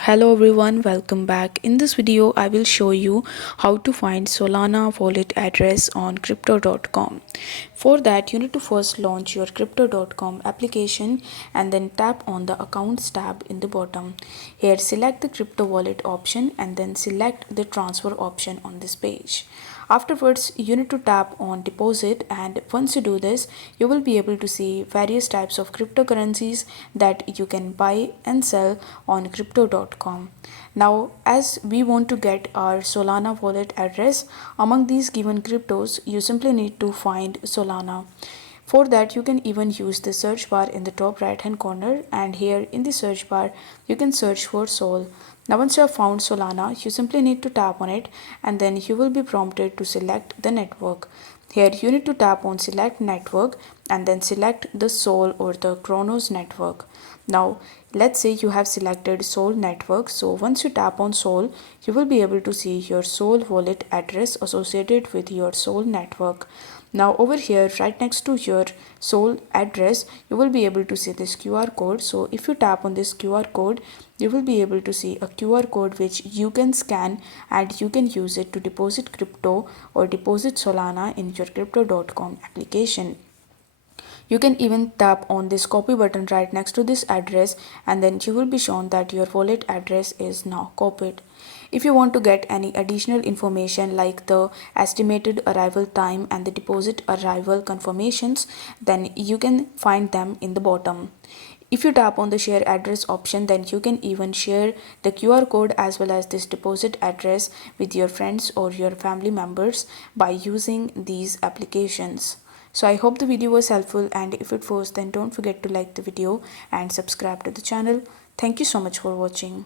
Hello everyone, welcome back. In this video, I will show you how to find Solana wallet address on crypto.com. For that, you need to first launch your crypto.com application and then tap on the accounts tab in the bottom. Here, select the crypto wallet option and then select the transfer option on this page. Afterwards, you need to tap on deposit, and once you do this, you will be able to see various types of cryptocurrencies that you can buy and sell on crypto.com. Now, as we want to get our Solana wallet address among these given cryptos, you simply need to find Solana. For that, you can even use the search bar in the top right hand corner, and here in the search bar you can search for Sol. Now once you have found Solana, you simply need to tap on it and then you will be prompted to select the network. Here you need to tap on select network and then select the Sol or the Chronos network. Now let's say you have selected Sol network, so once you tap on Sol, you will be able to see your Sol wallet address associated with your Sol network. Now over here right next to your Sol address, you will be able to see this QR code. So if you tap on this QR code, you will be able to see a QR code which you can scan and you can use it to deposit crypto or deposit Solana in your crypto.com application. You can even tap on this copy button right next to this address and then you will be shown that your wallet address is now copied. If you want to get any additional information like the estimated arrival time and the deposit arrival confirmations, then you can find them in the bottom. If you tap on the share address option, then you can even share the QR code as well as this deposit address with your friends or your family members by using these applications. So I hope the video was helpful, and if it was, then don't forget to like the video and subscribe to the channel. Thank you so much for watching.